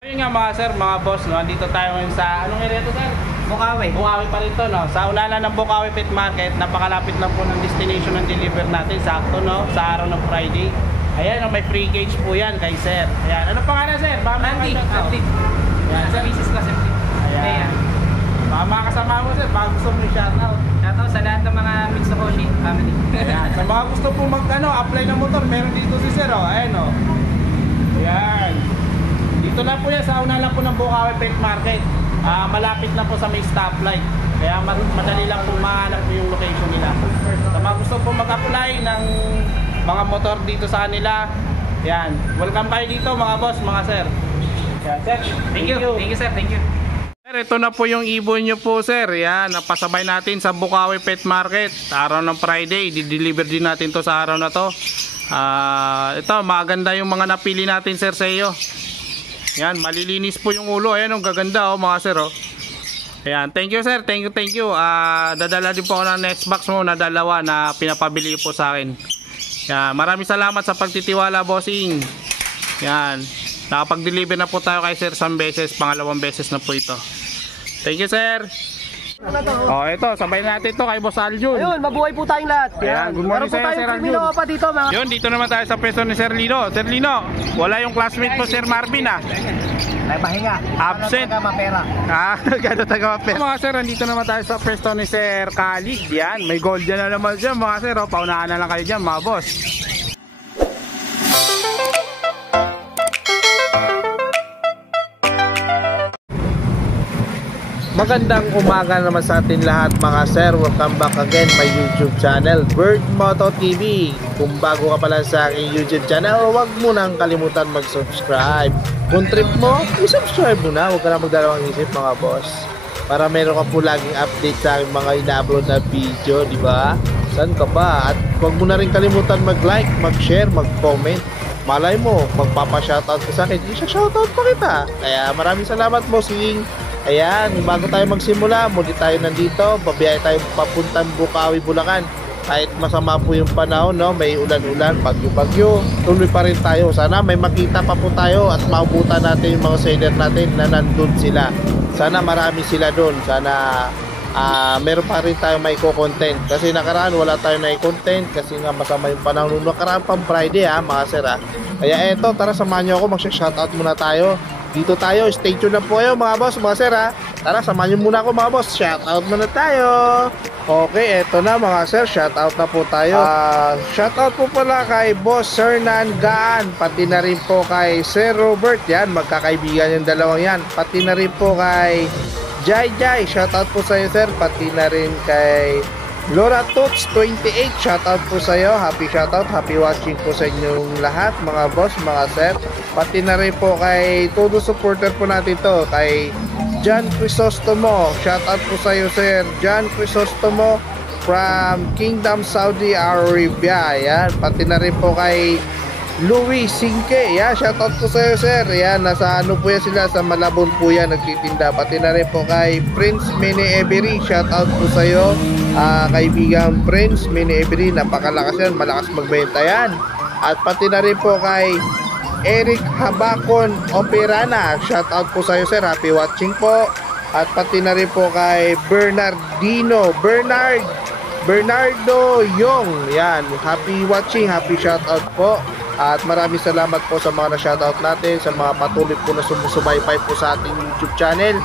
Ayun nga mga sir, mga boss, no? Andito tayo ngayon sa, anong area to sir? Bukawi. Bukawi pa rin to, no? Sa unahan ng Bukawi Pet Market, napakalapit lang po ng destination ng deliver natin, sakto, no? Sa araw ng Friday. Ayan, may free cage po yan kay sir. Ayan, ano pangalan sir? Andy. Ayan, Sa misis ko, sir. ayan. Baka mga kasama mo sir, baka gusto mo i-shoutout. Shoutout sa lahat ng mga Mitsukoshi family. Ayan, sa mga gusto po apply ng motor, meron dito si sir, oh. Ayan, oh. Ayan. Dito lang po yan, sa una lang po ng Bukawi Pet Market. Malapit na po sa may stoplight. Kaya madali lang po mahanap po yung location nila. Sa mga gusto po mag-apply ng mga motor dito sa kanila, yan. Welcome kayo dito mga boss, mga sir. Yan, sir. Thank you. Thank you, sir. Thank you. Sir, ito na po yung ibon nyo po sir. Yan, napasabay natin sa Bukawi Pet Market. Araw ng Friday, di-deliver din natin to sa araw na to. Ito, maganda yung mga napili natin sir sa iyo. Yan, malilinis po yung ulo. Ayan, ang gaganda mga sir. Ayan, thank you sir. Thank you. Dadala din po ako ng next box mo na dalawa na pinapabili po sa akin. Yan, maraming salamat sa pagtitiwala, bossing. Yan, nakapag-deliver na po tayo kay sir isang beses, pangalawang beses na po ito. Thank you sir. Ito, sabay natin ito kay Boss Aljun. Ayun, mabuhay po tayong lahat. Ayan, good morning sa'yo, Sir Aljun. Pa dito, mga... Yun, dito naman tayo sa pwesto ni Sir Lino. Sir Lino, wala yung classmate po Sir Marvin May pahinga. Absent. Mapera. Ganda taga mapera. Mga sir, andito naman tayo sa pwesto ni Sir Khalid. Yan, may gold dyan na naman dyan mga sir. Paunahan na lang kayo dyan mga boss. Magandang umaga naman sa atin lahat mga sir. Welcome back again my YouTube channel, Bird Moto TV. Kung bago ka pala sa aking YouTube channel, huwag mo nang kalimutan mag-subscribe. Kung trip mo, i-subscribe mo na. Huwag ka na magdalawang isip mga boss, para meron ka po laging update sa aking mga ina-upload na video, di ba? Saan ka ba? At huwag mo na rin kalimutan mag-like, mag-share, mag-comment. Malay mo, magpapa-shoutout ka sa akin, isa-shoutout pa kita. Kaya maraming salamat bossing. Ayan, bago tayo magsimula, muli tayo nandito, babiyahe tayo papuntang Bukawi, Bulacan. Kahit masama po yung panahon, no? May ulan-ulan, bagyo-bagyo, tuloy pa rin tayo. Sana may makita pa po tayo at maubutan natin yung mga seller natin na nandun sila. Sana marami sila doon. Sana meron pa rin tayo may content. Kasi nakaraan wala tayo na content kasi nga masama yung panahon. Nakaraan pang Friday mga sir Kaya eto, tara samahan nyo ako, mag-shoutout muna tayo. Dito tayo, stay tuned na po kayo mga boss, mga sir Tara, samahan nyo muna ako mga boss. Shoutout muna tayo. Okay, eto na mga sir, shoutout na po tayo. Shoutout po pala kay Boss Hernan Gaan, pati na rin po kay Sir Robert. Yan, magkakaibigan yung dalawang yan. Pati na rin po kay Jai Jai, shoutout po sa iyo sir. Pati na rin kay Laura Toots 28, shoutout po sa iyo. Happy shoutout, happy watching po sa inyong lahat mga boss, mga sir. Pati na rin po kay todo supporter po natin to, kay John Crisostomo, shoutout po sa iyo sir. John Crisostomo from Kingdom Saudi Arabia. Yan, pati na rin po kay Louis Singke, yan, shoutout po sa iyo sir. Yan, nasa ano po yan sila, sa Malabon po yan nagtitinda. Pati na rin po kay Prince Mini Every, shoutout po sa iyo kaibigang Prince Mini Every, napakalakas yan, malakas magbenta yan. At pati na rin po kay Eric Habakon Operana, shoutout po sa iyo sir, happy watching po. At pati na rin po kay Bernardo Yong, yan, happy watching, happy shoutout po. At maraming salamat po sa mga na-shoutout natin, sa mga patuloy po na sumusubaybay po sa ating YouTube channel.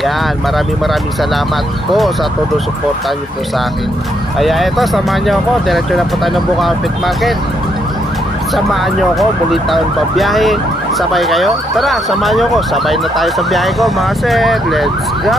Yan, maraming salamat po sa todo suporta niyo po sa akin. Kaya eto, samahan niyo ako, diretso na po tayo ng Bukawi Pet Market. Samahan niyo ako, muli tayong babiyahe. Sabay kayo? Tara, samahan niyo ako, sabay na tayo sa biyahe ko mga sir. Let's go!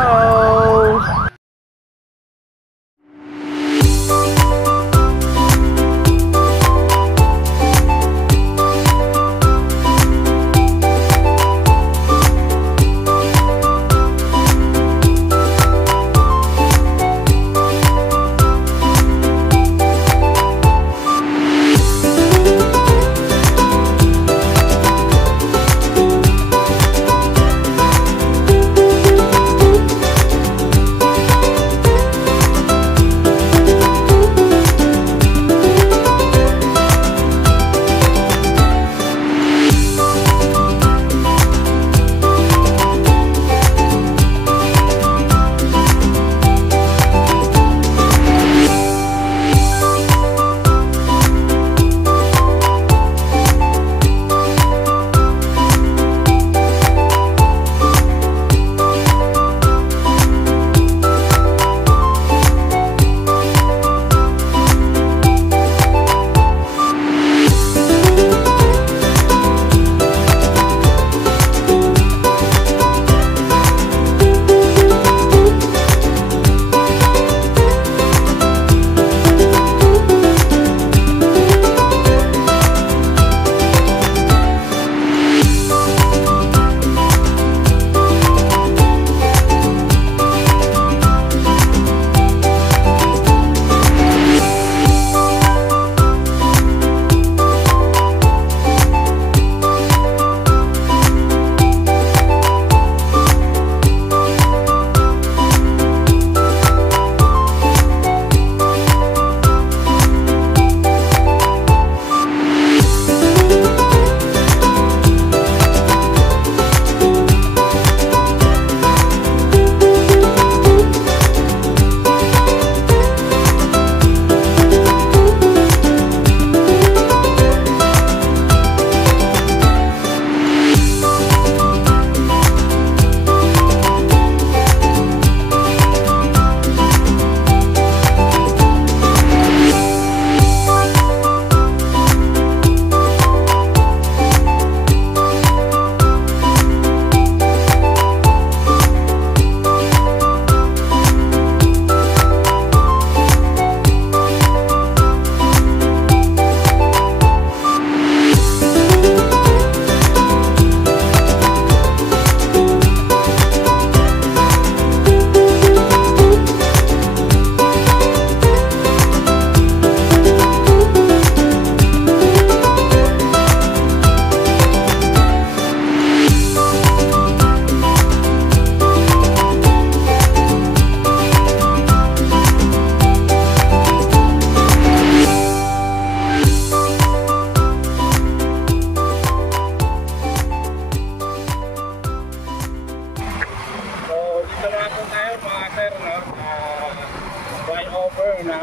offer na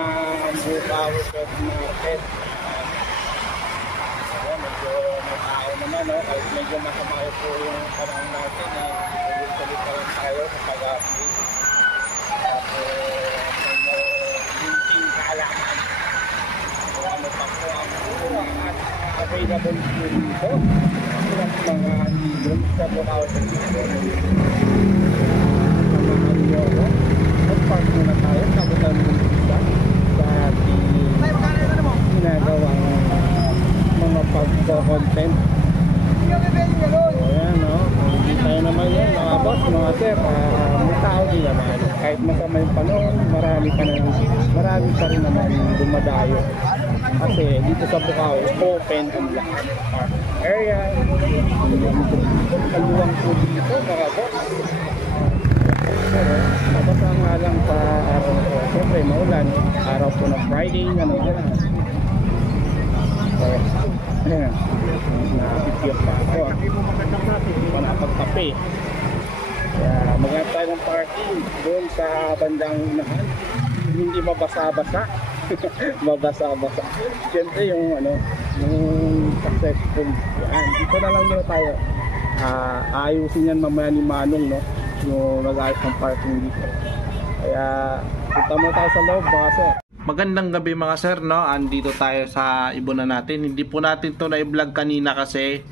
Bukawi Pet Market. Ayan, medyo may tao naman, no? Kahit medyo masama po yung panahon natin, ulit-ulit pa rin tayo sa pag-update. Tapos, may linking kaalaman. So, ano pa po ang available po dito. Mga ibon sa Bukawi Pet Market. Mag-park muna tayo kabutan mo isa sa ating ginagawang mga pagko-content. So yan, no? Hindi tayo naman yan, mga boss, mga sir, may tao din naman. Kahit masama yung panahon, marami pa rin naman dumadayo. Kasi dito sa Bukawi, open ang lahat park area. Kaluwang po dito, mga boss. Pero mabasa nga lang sa araw na po. Siyempre maulan, araw po ng Friday, ano yan. So, ayan, napipiyok pa ako. Hindi pa napagkape. Kaya maghanap tayo ng parking doon sa bandang unahan. Hindi mabasa-basa. Mabasa-basa. Siyempre yung yung successful. Yan, dito na lang muna tayo. Ayusin yan mamaya ni Manong, no? Yung nag-ayos ng parking dito. Kaya punta mo tayo sa loob, baka sir. Magandang gabi mga sir, no? Andito tayo sa ibunan natin. Hindi po natin to na-vlog kanina kasi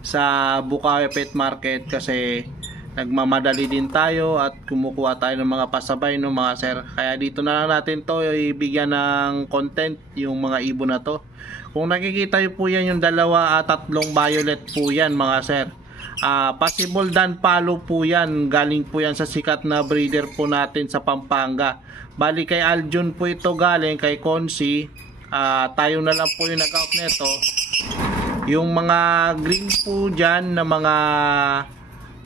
sa Bukawi Pet Market kasi nagmamadali din tayo at kumukuha tayo ng mga pasabay, no mga sir. Kaya dito na lang natin to ibigyan ng content yung mga ibon na to. Kung nakikita nyo po yan yung 2 at 3 violet po yan mga sir. Possible Dan Palo po yan. Galing po yan sa sikat na breeder po natin sa Pampanga. Bali kay Aljun po ito galing, kay Consi. Tayo na lang po yung nag-out neto. Yung mga green po dyan na mga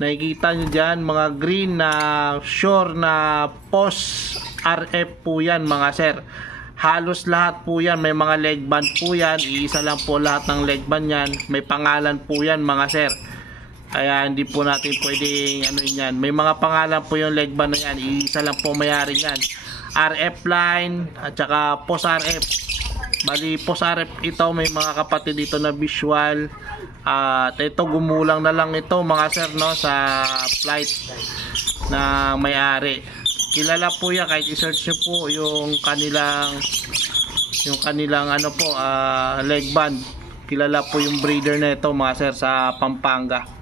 nakikita nyo dyan, mga green na sure na post RF po yan mga sir. Halos lahat po yan, may mga leg band po yan. Iisa lang po lahat ng leg band yan. May pangalan po yan mga sir. Kaya hindi po natin pwedeng yan. May mga pangalan po yung leg band na yan. Iisa lang po mayari yan. RF line at saka post RF. Bali post RF ito, may mga kapatid dito na visual. At ito gumulang na lang ito mga sir, no, sa flight na may-ari. Kilala po yan kahit i-search nyo po yung kanilang leg band. Kilala po yung breeder na ito mga sir sa Pampanga.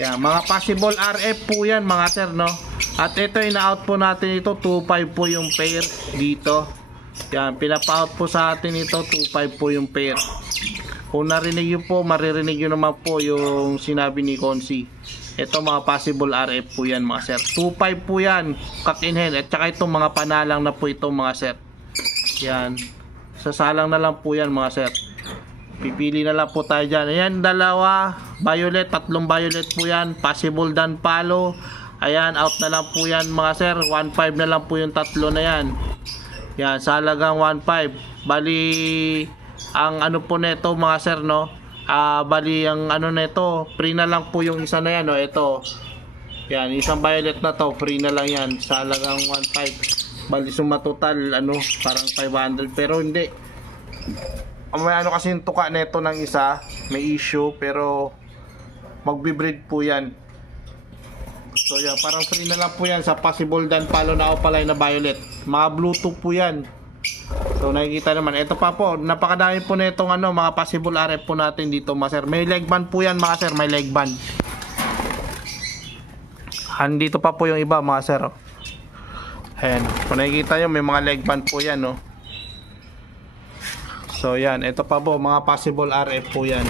Yan, mga possible RF po yan mga sir, no. At ito ina-out po natin ito 2.5 po yung pair dito. Yan, pinapa-out po sa atin ito 2.5 po yung pair. Kung narinig nyo po, maririnig nyo naman po yung sinabi ni Consi. Ito mga possible RF po yan mga sir. 2.5 po yan, cut in hand. At saka itong mga panalang na po ito mga sir. Yan, sasalang na lang po yan mga sir. Pipili na lang po tayo dyan. Ayan, 2 violet, 3 violet po yan. Possible Dan Palo. Ayan, out na lang po yan mga sir. 1.5 na lang po yung 3 na yan. Yan, sa halagang 1.5. Bali, ang po neto mga sir, no. Bali, ang neto, free na lang po yung isa na yan, no. Ito. Yan, isang violet na to, free na lang yan. Sa halagang 1.5. Bali, suma total, parang 500. Pero hindi. May kasi yung tuka neto ng isa. May issue, pero magbe-breed po yan. So yan, parang free na lang po yan sa possible Dan Palo na opaline na violet. Mga Bluetooth po yan. So nakikita naman, ito pa po, napakadami po na itong mga possible RF po natin dito mga sir. May leg band po yan mga sir, may leg band. Andito pa po yung iba mga sir. Ayan, kung nakikita nyo, may mga leg band po yan, no. So yan, ito pa po, mga possible RF po yan.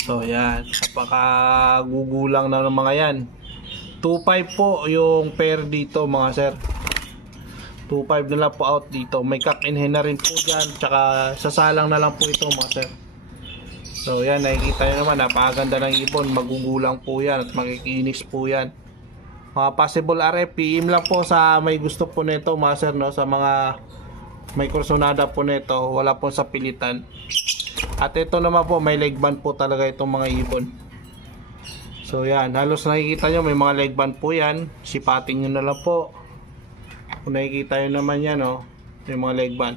So yan, napakagugulang na ng mga yan. 2.5 po yung pair dito mga sir. 2.5 na lang po out dito. May cup in hand na rin po dyan. Tsaka sasalang na lang po ito mga sir. So yan, nakikita nyo naman, napakaganda ng ibon. Magugulang po yan at makikinis po yan. Mga possible RF, PM lang po sa may gusto po nito mga sir, no? Sa mga may kursonada po nito, wala po sa pilitan. At ito naman po, may leg band po talaga itong mga ibon. So yan, halos nakikita nyo may mga leg band po yan. Sipating nyo na lang po. Kung nakikita nyo naman yan, oh, yung mga leg band.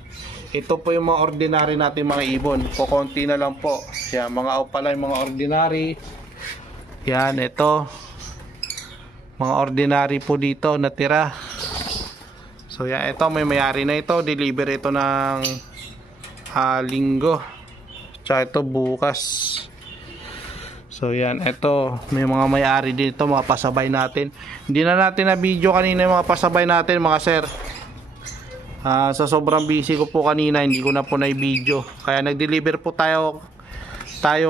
Ito po yung mga ordinary natin mga ibon. Kukunti na lang po. Yan, mga opalay, mga ordinary. Yan, ito. Mga ordinary po dito natira. So yan, ito may mayari na ito. Deliver ito ng linggo. Tsaka ito bukas. So yan, ito may mga may-ari dito, mga pasabay natin. Hindi na natin na video kanina yung mga pasabay natin mga sir. Sa sobrang busy ko po kanina, hindi ko na po na-video. Kaya nag-deliver po tayo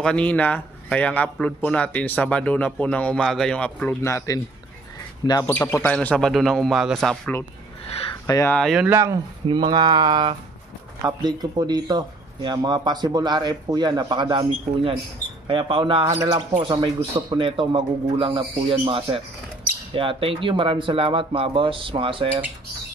kanina. Kaya ang upload po natin, Sabado na po ng umaga yung upload natin. Inabot na po tayo ng Sabado ng umaga sa upload. Kaya ayun lang, yung mga update ko po dito. Yan, mga possible RF po yan, napakadami po yan. Kaya paunahan na lang po sa may gusto po nito, magugulang na po yan mga sir. Kaya thank you, maraming salamat mga boss, mga sir.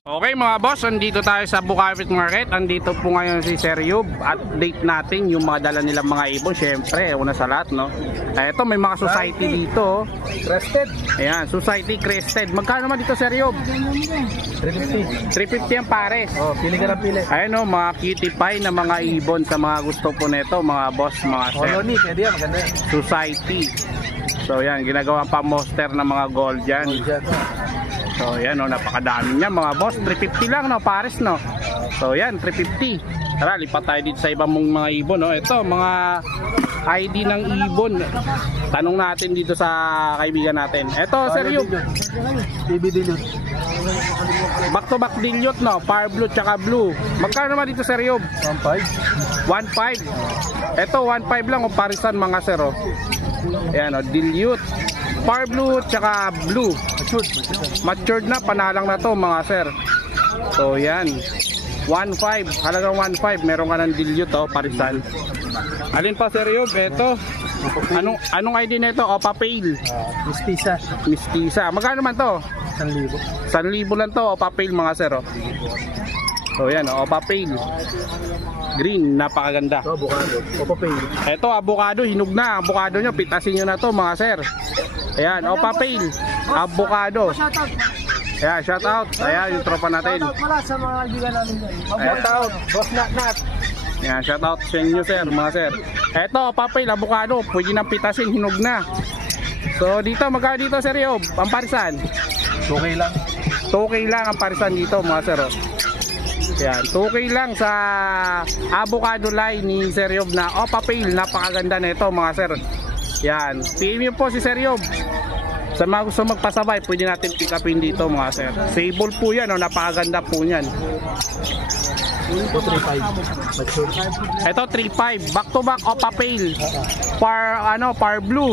Okay mga boss, andito tayo sa Bukawit Market. Andito po ngayon si Sir Yub. Update natin yung mga dala nilang mga ibon. Syempre, una sa lahat, no? Ito, may mga society dito. Crested. Ayan, society crested. Magkano naman dito, Sir Yub? 350. 350 ang pares. Oh, pili ka ng pili. Ayan o, mga cutie pie na mga ibon sa mga gusto po nito, mga boss, mga sir. Colony, pwede yan, maganda yan. Society. So yan, ginagawa pa monster ng mga gold dyan. So yan o, napakadami niya mga boss. 350 lang no, pares no. So yan, 350. Tara, lipat tayo dito sa ibang mong mga ibon no. Ito, mga ID ng ibon. Tanong natin dito sa kaibigan natin. Ito, Sir Yub. BB Dilute. Back to back dilute no, power blue tsaka blue. Magkano naman dito, Sir Yub? 1.5. 1.5. Ito 1.5 lang o parisan mga sir oh. Ayan o, dilute, power blue tsaka blue. Matured na, panalang na to mga sir. So yan, 1.5, halagang 1.5. Meron ka ng dilute oh, parisan. Alin pa Sir Yub? Ito, anong ID na ito? Opa Pale. Mistisa. Mistisa. Magkano naman to? 1,000. 1,000 lang to, Opa Pale mga sir oh. So yan oh, Opa Pale. Green, napakaganda. Ito, avocado. Opa Pale. Ito, avocado, hinog na. Avocado nyo, pitasin nyo na to mga sir. Ayan, Opa Pale. Avocado. Ayan, shout out. Ayan, yung tropa natin. Shoutout pala sa mga kaibigan namin dyan. Shout out. Boss Nat. Ayan, shout out sa inyo sir, mga sir. Ito, Opa Pale, avocado. Pwede nang pitasin, hinog na. So dito, magkano dito Sir Yob? Ang parisan? Okay lang. 2K lang ang parisan dito mga sir. Yan, 2K lang sa avocado line ni Sir Yob na Opa Pale. Napakaganda na ito mga sir. Yan, PM po si Sir Yob. Sa mga gusto magpasabay, pwede natin pick upin dito mga sir. Sable po yan, oh, napakaganda po yan. Ito 3.5. Mature. Ito 3.5, back to back Opa Pale. Par blue.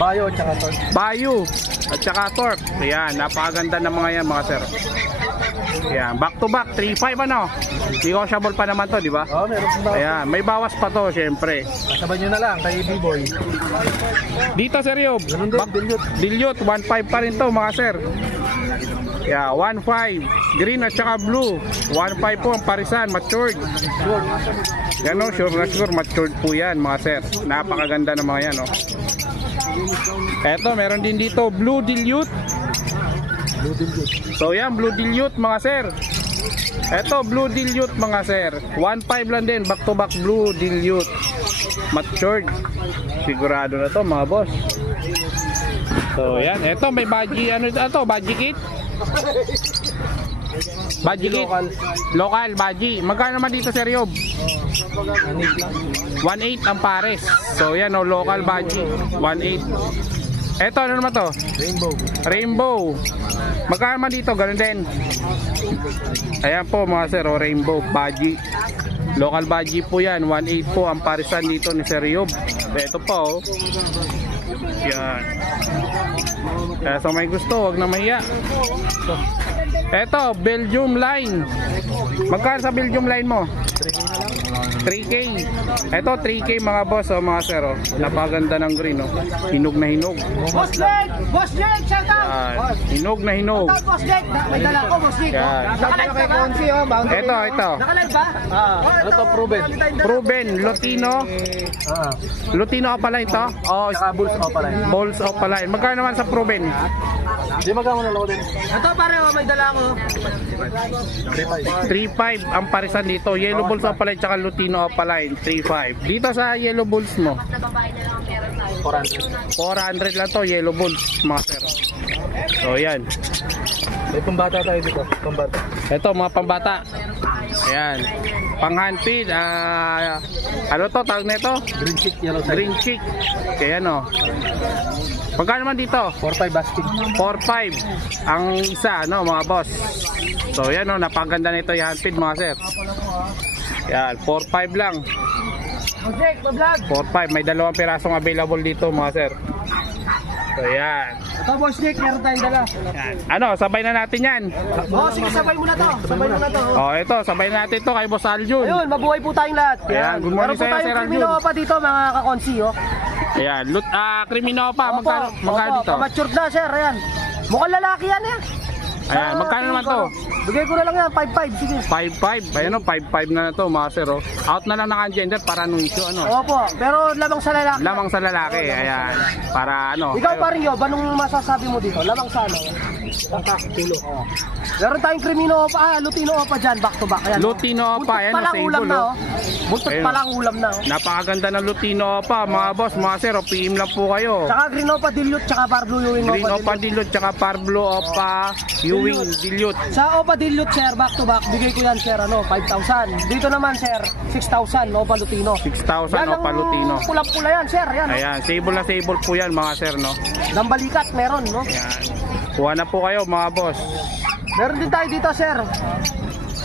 Bayo at saka torque. Bayo at saka torque. Ayan, napakaganda ng mga yan mga sir. Ayan, back to back 3.5 ano. Negotiable pa naman to, di ba? Oh, meron pa. Ayan, may bawas pa to syempre. Kasabay nyo na lang kay B-Boy. Dito Sir Yob, Ganun din, dilute. dilute 1.5 pa rin to mga sir. Yeah, 1.5 green at saka blue. 1.5 po ang parisan, matured. Yan o, sure na sure matured po yan mga sir. Napakaganda ng mga yan o. Eto, meron din dito blue dilute. Blue dilute. So yan, blue dilute mga sir. Eto, blue dilute mga sir. 1.5 lang din, back to back blue dilute. Matured. Sigurado na to mga boss. So yan, eto may badgie, ano ito, badgie kit? Badgie kit? Local badgie. Magkano naman dito Sir Yob? 1.8 ang pares. So yan o, local badgie 1.8. Eto, ano naman to? Rainbow. Magkano naman dito? Ganun din. Ayan po mga sir, o, rainbow badgie. Local badgie po yan. 1.8 po ang parisan dito ni Sir Yob. Eto po. Yan. Kaya sa may gusto, wag na mahiya. Eto, Belgium line. Magkano sa Belgium line mo? 3K. Eto, 3K mga boss, o mga sir. O. Napaganda ng green. O. Hinog na hinog. Boss Jake! Boss Jake! Shout out! Yan. Hinog na hinog. Shout out, Boss Jake! May dala ko, Boss Jake. Yan. Nakalive ka ba? Ito. Nakalive ba? Ano to, proven? Proven, Lutino. Lutino Opaline to? Oh, Saka Bulls Opaline. Balls Opaline. Magkano naman sa Proven? Di magkano na lang din. Ito pare, may dala ako. 3.5 ang parisan dito. Yellow Bulls Opaline tsaka Lutino Opaline. 3.5. Dito sa Yellow Bulls mo. 400 lang to, Yellow Bulls, mga sir. So, yan. May pambata tayo dito. Pambata. Ito, mga pambata. Ayan. Pang handfeed. Ano to? Tawag na ito? Green chick, yellow side. Green chick. Kaya ano. Pagkano naman dito? 4-5 basket. 4.5 ang isa, no, mga boss. So, yan, no, napaganda nito yung handfeed, mga sir. Yan, 4.5 lang. Jake, ma-vlog. 4.5. May dalawang pirasong available dito, mga sir. So, yan. Ito boss Jake, meron tayong dala. Yan. Ano, sabay na natin yan. Oh, sige, sabay mo na to. Sabay mo na to. Oh, ito, sabay na natin to kay Boss Aljun. Ayun, mabuhay po tayong lahat. Ayan, good morning meron po sa'yo, tayong Sir Aljun. krimino pa dito, mga kakonsi, oh. Ayan, krimino pa. Magkano dito? Matured na, sir. Ayan. Mukhang lalaki yan, eh. Ayan, magkano naman to? Bigay ko na lang yan, 5-5. Sige. 5.5. Ayan, 5.5 na to, mga sir. Oh. Out na lang naka-gender para no issue, ano. Opo, pero lamang sa lalaki. Lamang sa lalaki. Ayan, para ano. Ikaw pa rin yun, anong masasabi mo dito? Lamang sa ano? Tulo. Meron tayong krimino pa, lutino pa dyan, back to back. Ayan. Lutino pa, ayan, palang sable, ulam na, oh. oh. Buntot Ayun. palang ulam na, oh. Napakaganda ng Lutino pa, mga boss, mga sir. Oh, PM lang po kayo. Tsaka green opa dilute, tsaka parblo Ewing Green Opa Dilute, tsaka Parblo Opa Ewing Dilute. Sa opa dilute, sir, back to back, bigay ko yan, sir, ano, 5,000. Dito naman, sir, 6,000, opa lutino. 6,000 Yan Opa ang Lutino. pulang-pula yan, sir, yan. Ayan, sable na sable po yan, mga sir, no. Dambalikat, meron, no? Ayan. Kuha na po kayo, mga boss. Meron din tayo dito, sir.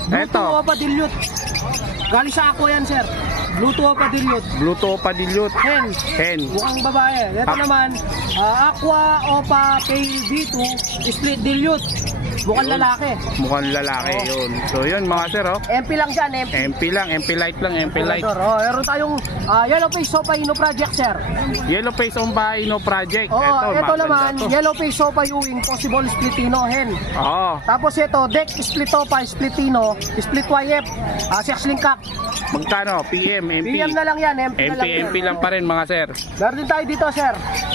Bluetooth Eto. opa dilute. Galing sa ako yan, sir. Bluetooth opa dilute. Bluetooth Opa Dilute. Hen. Hen. Mukhang babae. Ito naman, Aqua Opa Pale B2 Split Dilute. Mukhang lalaki. Mukhang lalaki yun. So yun, mga sir, oh. MP lang dyan, MP. MP lang, MP light lang, MP light. Oh, meron tayong Yellow Face Sopa Ino Project, sir. Yellow Face on Baino Project. Oh, ito maganda naman, to. Yellow Face Sopa Ewing Possible Splitino Hen. Oo. Tapos ito, Deck Split Opa Splitino Split YF Sex Link Cup. Magkano? PM, MP. PM na lang yan, MP na MP, lang yan. MP lang pa rin, mga sir. Meron din tayo dito, sir.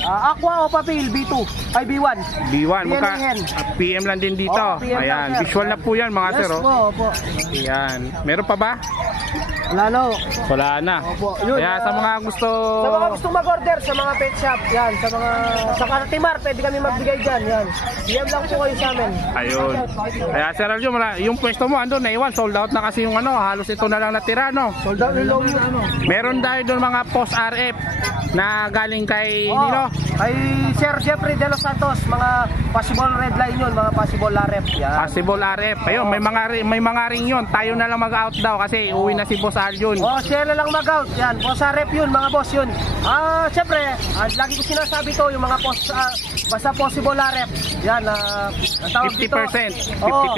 Aqua Opa Pale B2 ay B1. B1, PMN. PM lang din dito. Oo, PM lang, Ayan, sir. visual na po yan, mga Yes sir, oh. po, opo. Ayan. Meron pa ba? Lalo. Wala na. Opo. Yun, Kaya sa mga gusto... Sa mga gustong mag-order sa mga pet shop, yan, sa Cartimar, pwede kami magbigay dyan, yan. DM lang po kayo sa amin. Ayun. Kaya Sir Aljo, yung pwesto mo andun, naiwan, sold out na kasi yung ano, halos ito na lang natira, no? Sold out yung low yun. Meron dahil doon mga post RF na galing kay Nino. Ay Sir Jeffrey De Los Santos, mga possible red line yun, mga possible RF. Yan. Possible RF. Ayun, may mga ring yun. Tayo na lang mag-out daw kasi uwi na si Boss Aljun. Oh, siya na lang mag-out. Yan, boss RF yun, mga boss yun. Siyempre, lagi ko sinasabi to, yung mga basta possible RF. Yan, ang tawag dito. 50%, 50-50. Oo,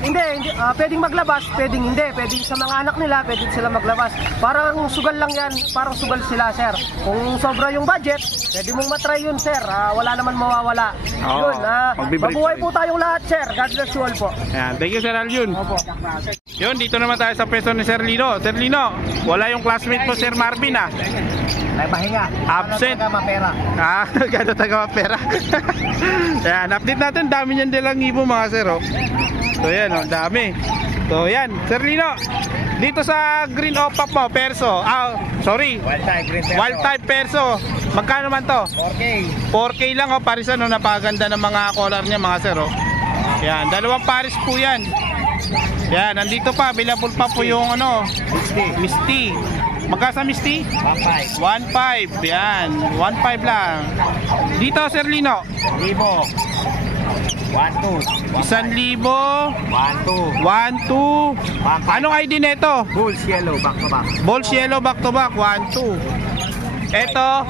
hindi, pwedeng maglabas, pwedeng hindi. Pwedeng sa mga anak nila, pwedeng sila maglabas. Parang sugal lang yan, parang sugal sila, sir. Kung sobra yung budget, pwede mong matry yun, sir. Wala naman mawawala. Oo, Yun, magbibreak mabuhay pa rin. po tayong lahat, sir. God bless you all po. Ayan, thank you Sir Aljun. Opo. Yun, dito naman tayo sa pwesto ni Sir Lino. Sir Lino, wala yung classmate mo, Sir Marvin, ah. May pahinga. Absent. Mapera. Gano'n taga mapera. Yan, update natin. Dami niyan nilang ibo, mga sir, oh. So yan, oh, dami. So yan, Sir Lino, dito sa green opa mo, perso. Sorry. Wild type perso. Magkano man to? 4K. 4K lang, oh, parisan, oh, napakaganda ng mga color niya, mga sir, oh. Yan, dalawang paris po yan. Yan, nandito pa, available pa po yung ano, Misty. Magkasa Misty? 1.5. 1.5. Yan, 1.5 lang. Dito, Sir Lino. 1,2. 1,000. 1,2. 1.2. Anong ID nito? Bulls yellow, back to back. Balls yellow back to back, 1.2. Ito,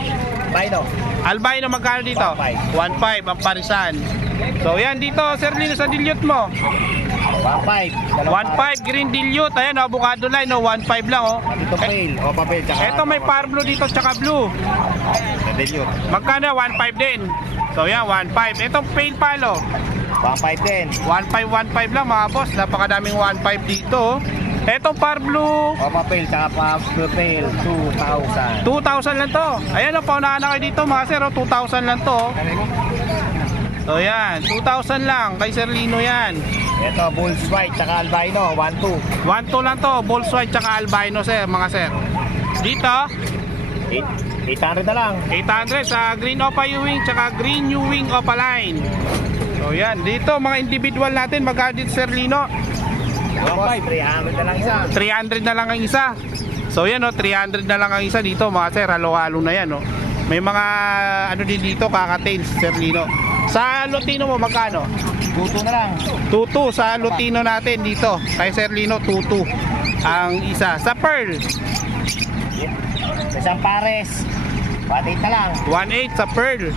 Bino. albino, magkano dito? 1.5. 1.5 ang parisan. So yan dito, Sir Lino, sa dilute mo. 1.5. 1.5 green dilute. Ayan, avocado line, no? 1.5 lang, oh. Dito pale. O papel. Ito may parblo dito, tsaka blue. Dilute. Magkano? 1.5 din. So yan, 1.5. Itong pale palo. 1.5 din. 1.5 lang, mga boss. Napakadaming 1.5 dito, oh. Etong parblo, O papel. Tsaka papel. 2,000. 2,000 lang to. Ayan, oh, paunahan na kayo dito, mga sir, oh. 2,000 lang to, oh. So yan, 2,000 lang kay Sir Lino yan. Ito, Bulls White, tsaka Albino, 1-2. 1-2 lang to, Bulls White tsaka Albino sir, mga sir. Dito, 800 na lang. 800 sa Green Opa Ewing tsaka Green Ewing Opaline. So yan, dito mga individual natin, magkano dito Sir Lino? 300 na lang isa. 300 na lang ang isa. So yan, 300 na lang ang isa dito mga sir, halo-halo na yan. May mga ano din dito, kakatails Sir Lino. Sa Lutino mo magkano? 2-2 na lang. 2-2 sa Lutino natin dito. Kay Sir Lino 2-2 ang isa. Sa Pearl, Isang pares, 1-8 na lang. 1-8 sa Pearl.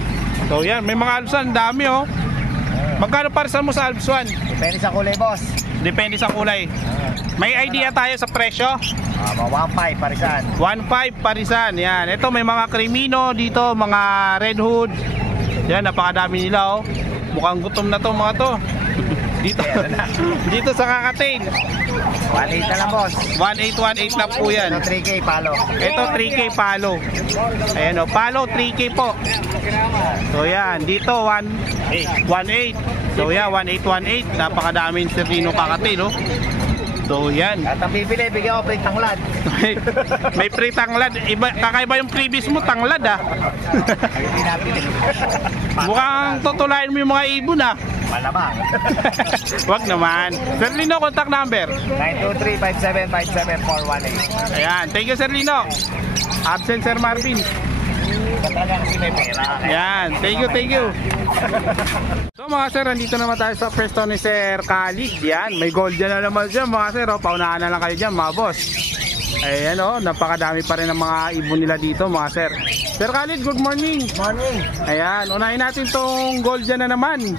So yan, may mga alpsan, dami Magkano parisan mo sa alpsan? Depende sa kulay, boss. Depende sa kulay. May idea tayo sa presyo? 1.5 parisan. 1.5 parisan. Yan. Ito may mga Crimino dito, mga Red Hood. Yan, napakadami nila Mukhang gutom na to mga to. Dito. Dito sa kakatail. 1.8 na lang, boss. 1.8 na po yan. Ito 3K palo. Ito 3K palo. Ayan palo 3K po. So yan, dito 1.8. So yan, 1.8. Napakadaming Sir Lino kakatail So yan. At ang bibili, bigyan ko pre tanglad. May pre tanglad. Kakaiba yung previous mo, tanglad Hindi napili. Mukhang tutulayin mo yung mga ibon Malamang. Wag naman. Sir Lino, contact number. 923-5757-418. Ayan, thank you Sir Lino. Absent Sir Marvin. Talaga kasi may pera. Ayan, thank you. So mga sir, nandito naman tayo sa pwesto ni Sir Khalid. Yan, may gold dyan na naman dyan mga sir. Paunahan na lang kayo dyan mga boss. Ayan napakadami pa rin ng mga ibon nila dito mga sir. Sir Khalid, good morning. Morning. Ayan, unahin natin tong gold dyan na naman.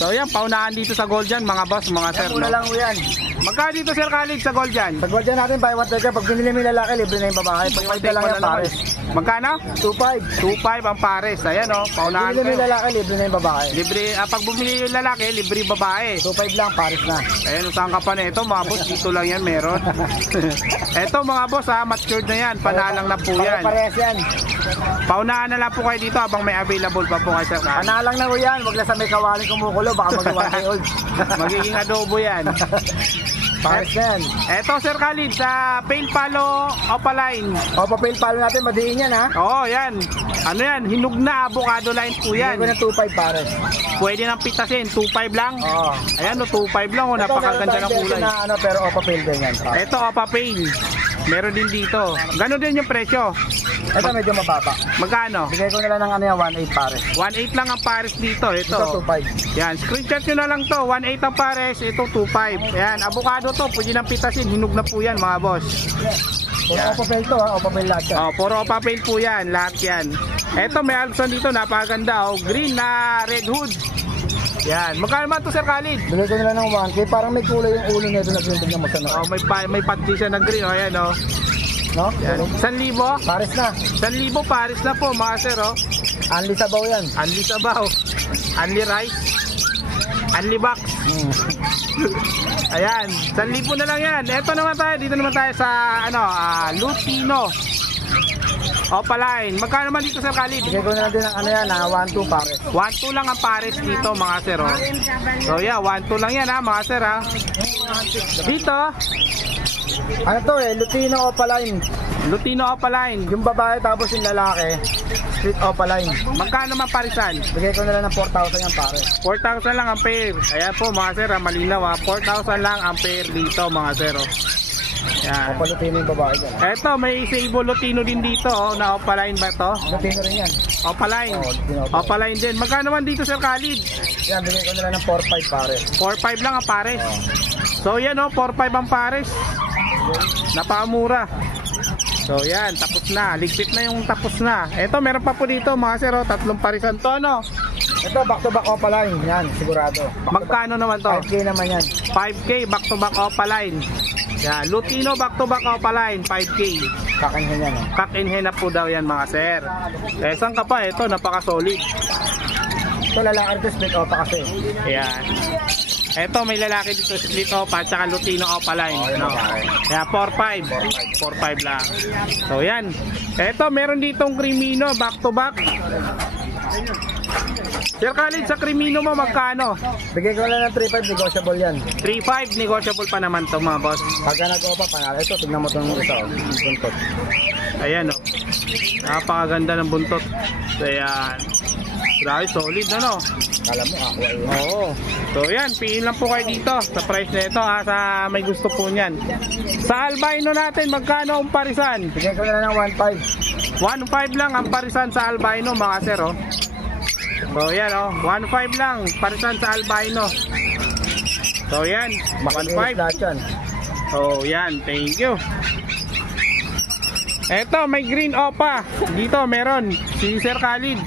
So yan, paunahan dito sa gold dyan mga boss, mga sir. Una lang yan. Magkano dito Sir Khalid sa gold dyan? Pag dyan natin, buy one take. Pag binili mo yung lalaki, libre na yung babae. Pag Take lang mo yan, na naman. pares. Magkano? 2.5. 2.5 ang pares. Ayan paunahan Binili mo yung kayo. lalaki, libre na yung babae. Libre, pag bumili yung lalaki, libre babae. 2.5 lang, pares na. Ayan, saan ka pa na ito mga boss? Dito lang yan meron. Ito mga boss matured na yan. Panalang na po yan. Parehas yan. Paunahan na lang po kayo dito habang may available pa po kay Sir Khalid. Panalang na po yan. Huwag lang sa may kawaling kumukulo. Baka mag-1 day old. Magiging adobo yan. Pares na yan. Eto Sir Khalid, sa Pale Palo Opaline. O, papel palo natin, madiin yan ha. Oo, yan. Ano yan? Hinog na avocado line po yan. Hindi ko na 2.5 pares. Pwede nang pitasin, 2.5 lang. Oo. Ayan 2.5 lang napakaganda ng kulay. Na, pero o, papel din yan. Ito Opa Pale. Meron din dito. Ganon din yung presyo. Ito medyo mababa. Magkano? Bigay ko na lang ng 1.8 pares. 1.8 lang ang pares dito. Ito Ito. 2.5. Yan, screenshot nyo na lang to. 1.8 ang pares, ito 2.5. Yan, avocado to, pwede nang pitasin. Hinog na po yan mga boss. Kung o, papel to ha, o, papel lahat yan. Puro Opa Pale po yan, lahat yan. Ito may alpson dito, napakaganda. Green na Red Hood. Yan, magkano man to Sir Khalid? Bigay ko na lang ng 1K. Parang may kulay yung ulo nito na pinag na masano. May patsi siya na green. Ayan No? Yan. 1,000. Pares na. 1,000 pares na po mga sir Anli sabaw yan. Anli sabaw, anli rice, anli box. Ayan, 1,000 na lang yan. Eto naman tayo, dito naman tayo sa Lutino Opaline. Magkano naman dito Sir Khalid? Bigay ko na lang din ng 1-2 pares. 1-2 lang ang pares dito mga sir So yeah, 1-2 lang yan mga sir Dito Lutino Opaline. Lutino Opaline. Yung babae tapos yung lalaki, split Opaline. Magkano naman parisan? Bigay ko na lang ng 4,000 yung pares. 4,000 lang ang pair. Ayan po mga sir, malinaw 4,000 lang ang pair dito mga sir Yan. Lutino yung babae dyan. Eto, may sable Lutino din dito na Opaline ba to? Lutino rin yan. Opaline. Lutino Opaline. Opaline din. Magkano naman dito Sir Khalid? Yan, bigay ko na lang ng 4,500 pares. 4,500 lang ang pares. So yan 4,500 ang pares. Napakamura. So yan, tapos na. Ligpit na yung tapos na. Eto, meron pa po dito mga sir, tatlong parisan to Ito, back to back Opaline. Yan, sigurado. Magkano naman to? 5K naman yan. 5K back to back Opaline. Yan, Lutino back to back Opaline, 5K. Kakanhin yan. Cock and hen na po daw yan mga sir. Saan ka pa? Ito, napaka-solid. Ito lalaki ito, split Opa kasi. Ayan. Eto, may lalaki dito, split opa, tsaka Lutino Opaline. Kaya 4,500. 4,500 lang. So, yan. Eto, meron ditong Crimino, back to back. Sir Khalid, sa Crimino mo magkano? Bigay ko lang ng 3.5, negotiable yan. 3.5, negotiable pa naman to mga boss. Pagka nag-opa, panalo. Ito, tignan mo itong isa. Buntot. Ayan o. Napakaganda ng buntot. So, ayan. Grabe, solid ano? Kala mo, ako ay. Oo. So yan, piliin lang po kayo dito sa price na ito ha, sa may gusto po niyan. Sa albino natin, magkano ang parisan? Bigay ko na lang ng 1.5. 1.5 lang ang parisan sa albino mga sir oh. So yan oh, 1.5 lang parisan sa albino. So yan, 1.5. Lahat yan. So yan, thank you. Eto, may green opa. Dito meron si Sir Khalid.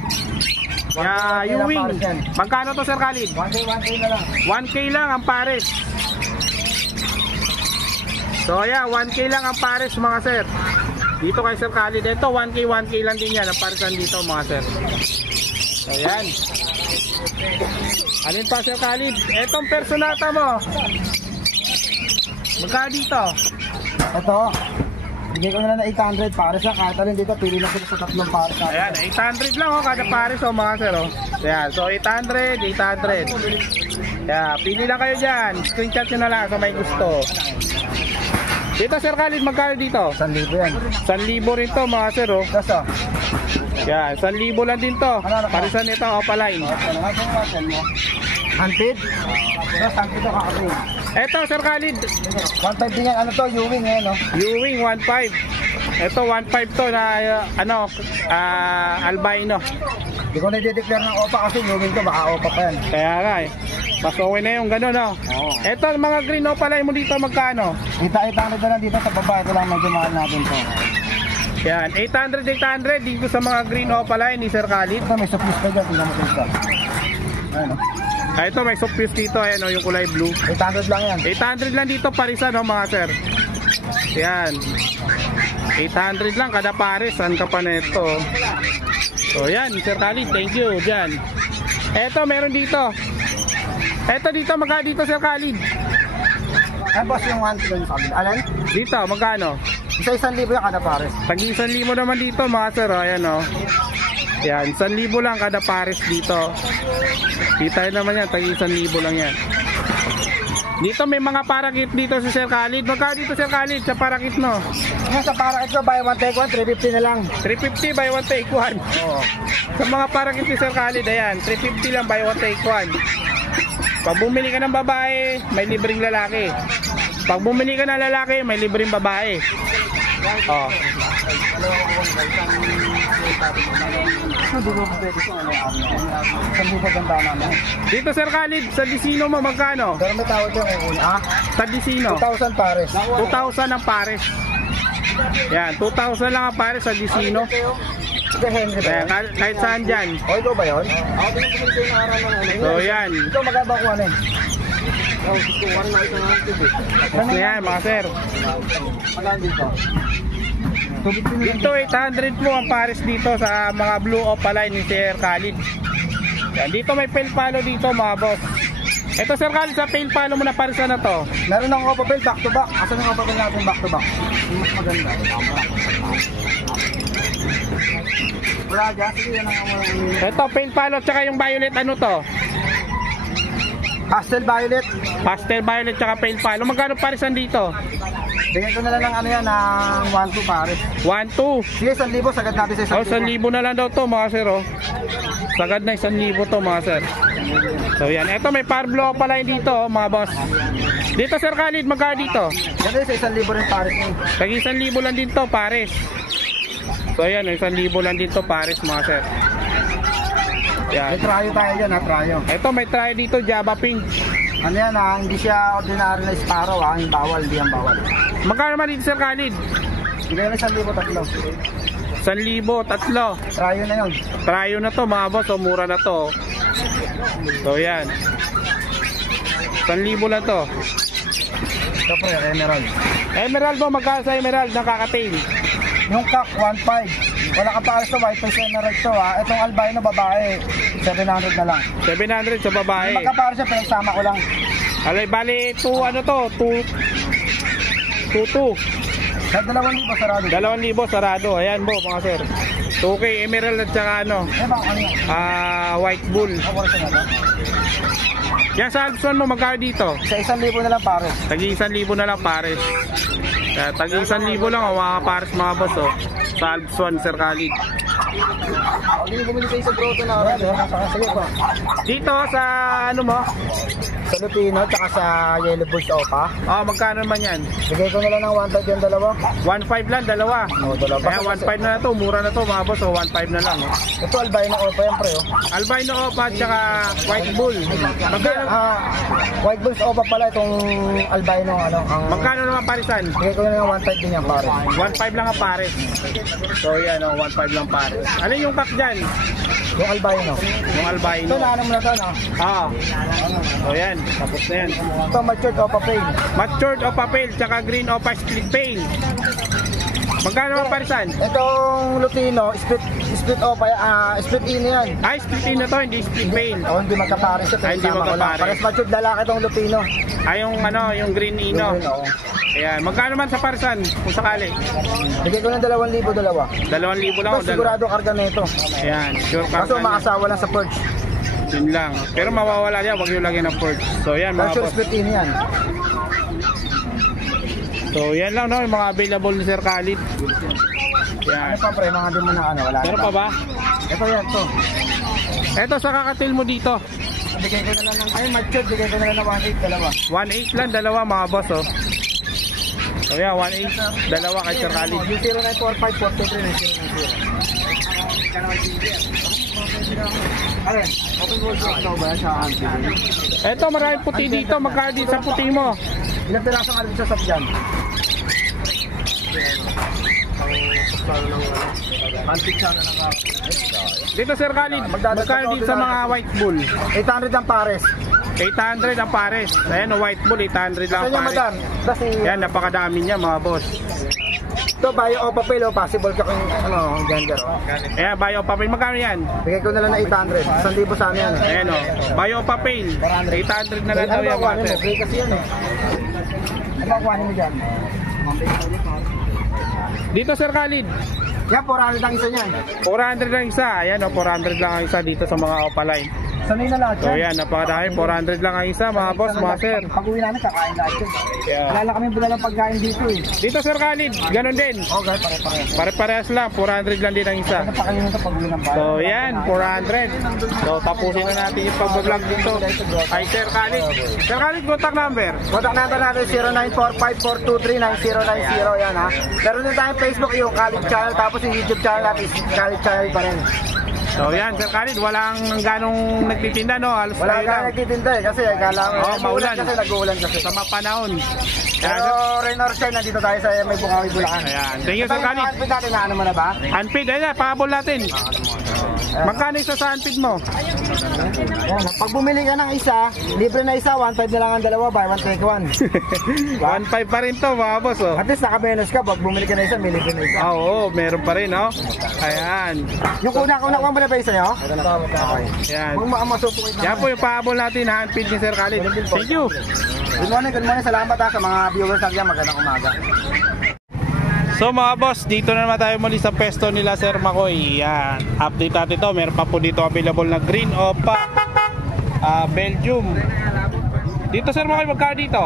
Ewing. Magkano to Sir Khalid? 1K na lang. 1K lang ang pares. So yeah, 1K lang ang pares mga sir. Dito kay Sir Khalid. Ito 1K lang din yan ang parisan dito mga sir. So yan. Alin pa Sir Khalid? Etong personata mo. Magkano dito? Ito, bigay ko na lang ng 800 para sa kahit alin dito, pili na sila sa tatlong para sa. Ayan, 800 lang oh, kada pares oh mga sir oh. Ayan, so 800. Yeah, pili lang kayo dyan. Screenshot nyo na lang kung may gusto. Dito Sir Khalid, magkano dito? 1,000 yan. 1,000 rin to mga sir oh. Kaso, Yan, 1,000 lang din to. Parisan ito, opaline. handpid. Tapos handpid ito kakapin. Ito Sir Khalid, 1.5 din yan. Ano to? Ewing eh, no? Ewing 1.5. Ito 1.5 to na albino. Hindi ko na-declare ng opa kasi Ewing to, baka opa pa yan. Kaya nga eh. Mas okay na yung gano'n no. Oo. Ito mga green opaline mo dito magkano? Kita-800 na lang dito sa baba. Ito lang medyo mahal natin to. Yan, 800 dito sa mga green opaline ni Sir Khalid. Ito may surplus pa dyan. Tingnan mo ito. Ayan o. Ah, ito may surplus dito, ayan o, yung kulay blue. 800 lang yan. 800 lang dito parisan no mga sir. Yan. 800 lang kada pares. Saan ka pa na ito? So yan, Sir Khalid, thank you. Diyan. Ito meron dito. Ito dito, magkano dito Sir Khalid? Ayan boss yung 1.5. Alan? Dito, magkano? Isa 1,000 yan kada pares. Tag 1,000 naman dito mga sir, o, ayan o. Yan, 1,000 lang kada pares dito. Kita naman yan, tag 1,000 lang yan. Dito may mga parakit dito si Sir Khalid. Magkano dito Sir Khalid sa parakit mo? Ngayon sa parakit ko, buy one take one, 350 na lang. 350 buy one take one. Oo. Sa mga parakit ni Sir Khalid, ayan, 350 lang buy one take one. Pag bumili ka ng babae, may libreng lalaki. Pag bumili ka ng lalaki, may libreng babae. Oh. Hindi mo pwede ko ano. Saan mo paganda namin? Dito Sir Khalid, sa Dicino mo magkano? Pero may tawag yung kung Sa Dicino, 2,000 pares. 2,000 ang pares. Yan, 2,000 lang ang pares sa Dicino. Ito Henry ba yan? Kahit saan dyan. O ito ba yun? Ako din ko yung araw ng ano. So yan. Ito magkaba ko ano eh. Ano yan mga sir? Magkano dito? Dito 800 po ang pares dito sa mga blue opaline ni Sir Khalid. Yan, dito may pale palo dito mga boss. Ito Sir Khalid, sa pale palo mo na parisan na to. Meron ng opapel back to back. Asan yung opapel natin back to back? Yung mas maganda. Wala dyan. Sige yan ang Ito pale palo tsaka yung violet, ano to? pastel violet. Pastel violet tsaka pale palo. Magkano parisan dito? Bigyan ko na lang ng ano yan, ng 1-2 pares. 1-2. Sige, 1,000. Sagad natin sa 1,000. Oh, 1,000 na lang daw to mga sir oh. Sagad na 1,000 to mga sir. So yan, ito may parblo pala dito oh, mga boss. Dito Sir Khalid, magkano dito? Yan din sa 1,000 rin pares mo. Tag 1,000 lang din to pares. So yan, 1,000 lang din to pares mga sir. Yan. May tryo tayo dyan ha, tryo. Ito may try dito, Java Pink. Ano yan ha, hindi siya ordinary na sparrow ha, yung bawal, hindi yan bawal. Magkano naman dito Sir Khalid? Bigyan na 1,000 tatlo. 1,000, tatlo. Tryo na yun. Tryo na to mga boss, so mura na to. So yan. 1,000 lang to. Ito pre, emerald. Emerald mo, magkano sa emerald ng kakatail? Yung cock, 1,500. Wala ka pa sa white face emerald to ha. Itong albino babae, 700 na lang. 700 sa babae. Yung magkaparo siya, pinagsama ko lang. Alay, bali, 2 ano to? 2. Sa 2,000 sarado. 2,000 sarado. Ayan po mga sir. 2K Emerald at saka ano, White Bull. Yan sa Alpson mo, magkano dito? Sa 1,000 na lang pare. Tagi 1,000 na lang pares. Kaya tagi 1,000 lang o mga pares mga boss oh. Sa Alpson, Sir Khalid. Hindi bumili kayo sa grotto na oras. Sige po. Dito sa ano mo? Sa Lupino, tsaka sa Yellow Bulls Opa. Magkano naman yan? Bigay ko na lang ng 1,500 yung dalawa. 1.5 lang, dalawa. Dalawa. Kaya 1.5 na to, mura na to mga boss oh. 1.5 na lang oh. Ito, albino Opa yan pre. Albino Opa at saka White Bull. Magkano? White Bulls Opa pala itong albino ano. Magkano naman parisan? Bigay ko na lang 1,500 din yan pare. 1.5 lang ang pares. So yan oh, 1.5 lang pares. Ano yung pack dyan? Yung albino. Yung albino. Ito na ano mo na ito no? So yan, tapos na yan. Ito matured Opa Pain. Matured Opa Pale, tsaka Green Opa Split Pale. Magkano naman parisan? Itong Lutino, split Opa, split in yan. Ay, split in na to, hindi split pale. Hindi magkapares ito. Ay, hindi magkapares. Pares matured lalaki itong Lutino. Ay, yung ano, yung Green Ino. Ayan, magkano man sa parisan kung sakali? Bigay ko ng 2,000 dalawa. 2,000 lang o Sigurado karga na ito. Ayan, sure ka. Kaso maasawa lang sa perch. Yun lang. Pero mawawala yan, wag yung lagyan ng perch. So yan mga Sure boss. split in yan. So yan lang no, yung mga available ni Sir Khalid. Yan. Ano pa pre, mga di mo na ano, wala. Meron pa ba? Ito yan, to. Eto sa kakatil mo dito. Bigay ko na lang ng, matured, bigay ko na lang ng 1,800 dalawa. 1.8 lang, dalawa mga boss oh. So yan, 1.8, dalawa kay Sir Khalid. Yung 0945-423-909. Alin, open world ito ba sa akin? Eto maraming puti dito, magkano dito sa puti mo? Ilang piraso ka rin sa shop dyan? Dito Sir Khalid, magkano dito sa mga White Bull? 800 ang pares. 800 ang pares. Ayan o, White Bull, 800 lang Saan ang yung pares. madam? Kasi Yan, napakadami niya mga boss. ito ba yung Opa Pelo, possible ka kung ano, gender. Ayan, Bayo Papel, magkano yan? Bigay ko na lang ng 800. 1,000 sa amin yan. Ayan o, Bayo Papel, 800 na lang daw yan mga sir. Free kasi yan eh. Ano ba kuhanin mo dyan? Dito Sir Khalid, Yan, 400 lang isa niyan. 400 lang isa. Ayan o, 400 lang ang isa dito sa mga Opaline. Sanay na lahat So yan, napakadami. 400 lang ang isa mga boss, mga sir. Pag uwi namin, kakain lahat yun. Yeah. Wala lang kami bulalang pagkain dito eh. Dito Sir Khalid, ganun din. Okay, pare-pare. Pare-parehas lang, 400 lang din ang isa. Ano pa kayo nito pag uwi ng bayan? So yan, 400. So tapusin na natin yung pag-vlog dito. Hi Sir Khalid. Sir Khalid, contact number. Contact number natin 0945-423-9090. Yan ha. Meron din tayong Facebook, yung Khalid Channel. Tapos yung YouTube channel natin, Khalid Channel pa rin. So yan, Sir Khalid, walang ganong nagtitinda no? Halos Wala tayo ka lang. nagtitinda eh. Kasi kala maulan. Kasi nag-uulan kasi. Sa mapanahon. Pero rain or shine, nandito tayo sa may Bukawi, Bulacan. Ayan. Thank you Sir Khalid. Ito yung natin na ano mo na ba? Unfeed, ayun, pahabol natin. Magkano isa sa unfeed mo? Yan, pag bumili ka ng isa, libre na isa, 1.5 na lang ang dalawa, buy one take one. 1.5 pa rin to mga boss oh. At least naka-bonus ka, pag bumili ka na isa, may libre na isa. Oo, meron pa rin no? Ayan. Yung una mo na ba isa nyo? Okay. Ayan. Huwag makamasupukin Yan po yung pahabol natin, unfeed ni Sir Khalid. Thank you. Good morning. Salamat sa mga viewers natin. Magandang umaga. So mga boss, dito na naman tayo muli sa pesto nila Sir Makoy. Yan, update natin to. Meron pa po dito available na Green Opa Belgium. Dito Sir Makoy, magkano dito?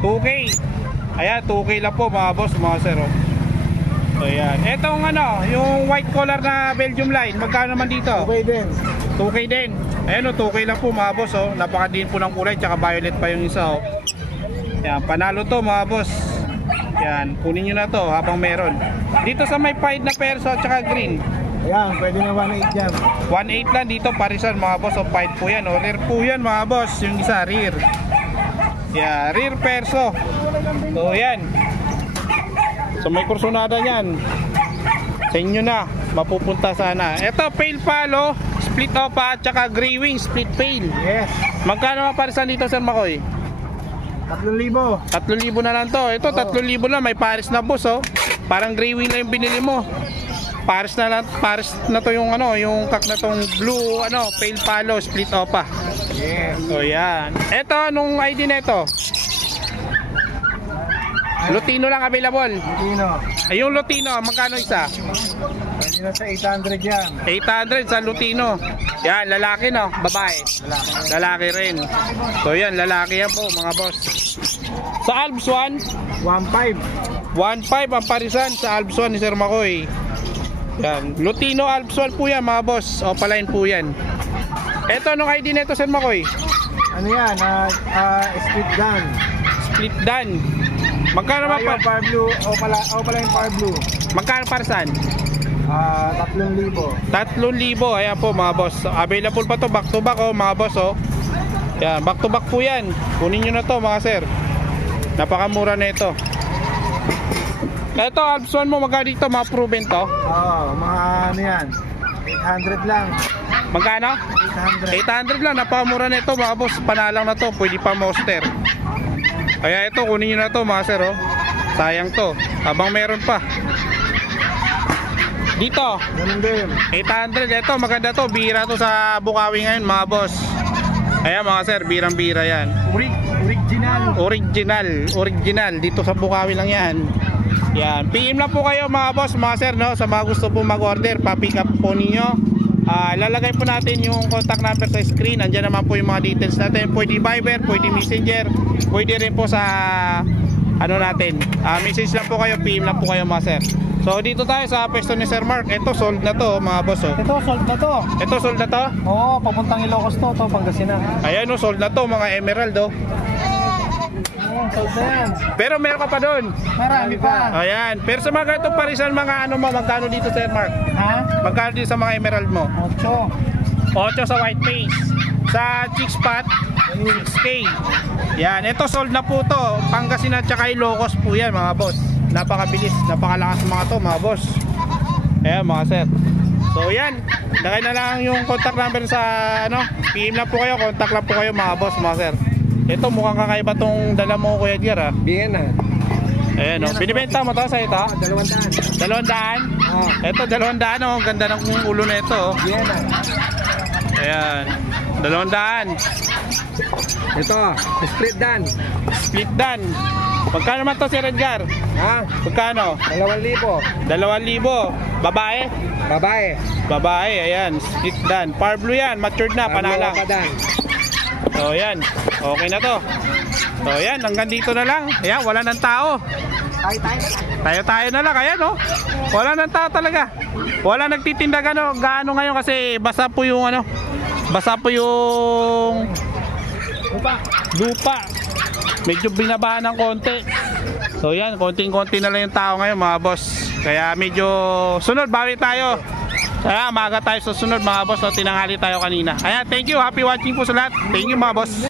2K. Ayan, 2K lang po mga boss, mga sir oh. So yan, etong ano, yung white collar na Belgium line, magkano naman dito? Okay din. 2K din. Ayan o, 2K lang po mga boss oh. Napakadiin po ng kulay, tsaka violet pa yung isa oh. Yan, panalo to mga boss. Yan, kunin nyo na to habang meron. Dito sa may pied na perso at saka green, Ayan, pwede na 1.8 yan. 1.8 lang dito parisan mga boss. O pied po yan o, rear po yan mga boss. Yung isa rear. Yeah, rear perso. So yan. So may kursunada yan. Sa inyo na, mapupunta sana. Ito, pale palo, split opa at saka gray wing, split pale. Yes. Magkano maparisan dito Sir Makoy? 3,000. 3,000 na lang to. Ito, 3,000 na. May pares na boss, oh. Parang gray wing na yung binili mo. Pares na lang, pares na to yung ano, yung kak na tong blue, ano, pale palo, split opa. Yes. So, yan. Ito, anong ID na ito? Lutino lang available. Lutino. Ay, yung Lutino, magkano isa? 25 Nasa 800 yan. 800 sa Lutino. Yan, lalaki no, babae. Lalaki rin. So yan, lalaki yan po mga boss. Sa Alps 1, 1.5. 1.5 ang parisan sa Alps 1 ni Sir Makoy. Yan, Lutino Alps 1 po yan mga boss. Opaline po yan. Ito, anong ID nito Sir Makoy? Ano yan? Split gun. Split Dan. Magkano ba Yung Fire Blue, o pala yung Fire Blue. Magkano parisan? 3,000. 3,000. Ayan po mga boss. Available pa to back to back oh mga boss oh. Yan, back to back po yan. Kunin nyo na to mga sir. Napakamura na ito. Ito, Alps 1 mo, magkano dito? Mga proven to? Mga ano yan? 800 lang. Magkano? 800. 800 lang, napakamura na ito mga boss. Panalang na to, pwede pa monster. Kaya ito, kunin nyo na to mga sir oh. Sayang to, habang meron pa. Dito, Ganun din. 800. Ito, maganda to, bira to sa Bukawi ngayon mga boss. Ayan mga sir, birang-bira yan. Original dito sa Bukawi lang yan. Yan, PM lang po kayo mga boss, mga sir no, sa mga gusto po mag-order, pa-pick up po ninyo. Lalagay po natin yung contact number sa screen. Andiyan naman po yung mga details natin. Pwede Viber, pwede Messenger, pwede rin po sa ano natin. Message lang po kayo, PM lang po kayo mga sir. So dito tayo sa pwesto ni Sir Mark. Ito sold na to mga boss oh. Ito, sold na to. Ito sold na to. Oo, papuntang Ilocos to, Pangasinan. Ayan oh, sold na to mga emerald oh. Sold na yan. Pero meron ka pa doon. Marami pa. Ayan. Pero sa mga ganitong parisan, mga ano mo, magkano dito Sir Mark? Ha? Magkano dito sa mga emerald mo? 8. 8 sa white face. Sa chick spot, 6K. Yan. Ito sold na po to. Pangasinan at saka Ilocos po yan mga boss. Napakabilis. Napakalakas mga to mga boss. Ayan mga sir. So yan. Lagay na lang yung contact number sa ano. PM lang po kayo. Contact lang po kayo mga boss mga sir. Ito mukhang kakaiba tong dala mo Kuya Edgar ha. Bien na. Ayan o. Binibenta mo to sa ito? 200. 200? Ito 200 o. Ganda ng ulo na ito. Bien na. Ayan. 200. Ito, split dan. Split Dan. Magkano naman to Sir Edgar? Ha? Magkano? 2,000. 2,000. Babae? Babae. Babae, ayan. Split Dan. Par blue yan. Matured na. Panalang. Dan. So yan. Okay na to. So yan. Hanggang dito na lang. Ayan. Wala ng tao. Tayo na lang. Ayan oh. Wala ng tao talaga. Wala nagtitinda gaano ngayon kasi basa po yung ano. Basa po yung lupa. Medyo binabahan ng konti. So yan, konting-konti na lang yung tao ngayon mga boss. Kaya medyo sunod, bawi tayo. Kaya maaga tayo sa sunod mga boss. So, tinanghali tayo kanina. Kaya thank you, happy watching po sa lahat. Thank you mga boss.